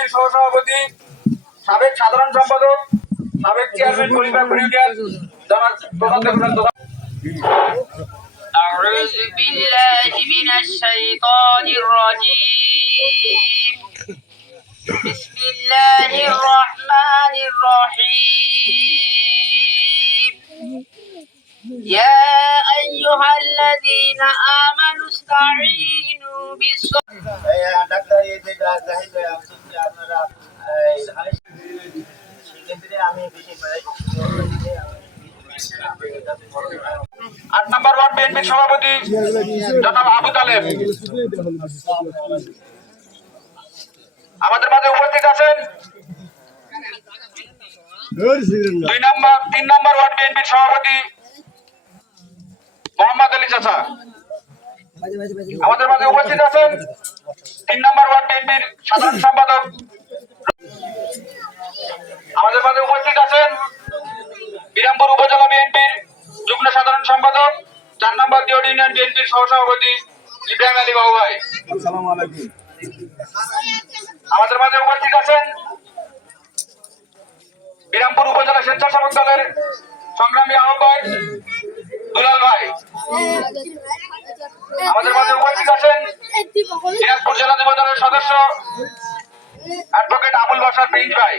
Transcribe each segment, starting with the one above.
বিএনপির সহসভাপতি সাবেক সাধারণ সম্পাদক সাবেক চেয়ারম্যান কলিবাপুর ইউনিয়ন জনাব প্রধান দেবনাথ প্রধান أعوذ بالله من الشيطان الرجيم بسم الله الرحمن الرحيم يا أيها الذين آمنوا استعينوا بالصبر আট নম্বর ওয়ার্ড বিএনপির সভাপতি জনাব আবু তালেব। আমাদের মাঝে উপস্থিত আছেন দুই নম্বর, তিন নম্বর ওয়ার্ড বিএনপির সভাপতি মোহাম্মদ আলী চাচা। আমাদের মাঝে উপস্থিত আছেন তিন নম্বর ওয়ার্ড বিএনপির সাধারণ সম্পাদক। আমাদের মাঝে উপস্থিত আছেন বিরামপুর উপজেলা বিএনপির যুগ্ম সাধারণ সম্পাদক চার নম্বর দিওড ইউনিয়ন বিএনপির সহসভাপতি ইব্রাহিম আলী বাবু ভাই। আমাদের মাঝে উপস্থিত আছেন বিরামপুর উপজেলা স্বেচ্ছাসেবক দলের সংগ্রামী আহ্বায়ক দুলাল ভাই। আমাদের মাঝে উপস্থিত আছেন জেলা যুব সদস্য অ্যাডভোকেট আবুল বাসার প্রিন্স ভাই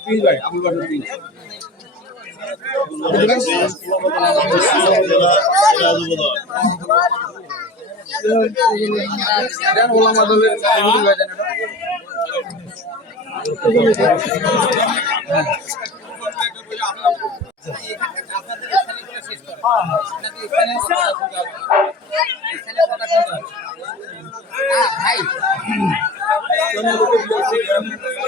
বিসমিল্লাহির রহমানির রহিম সেক্ষেত্রে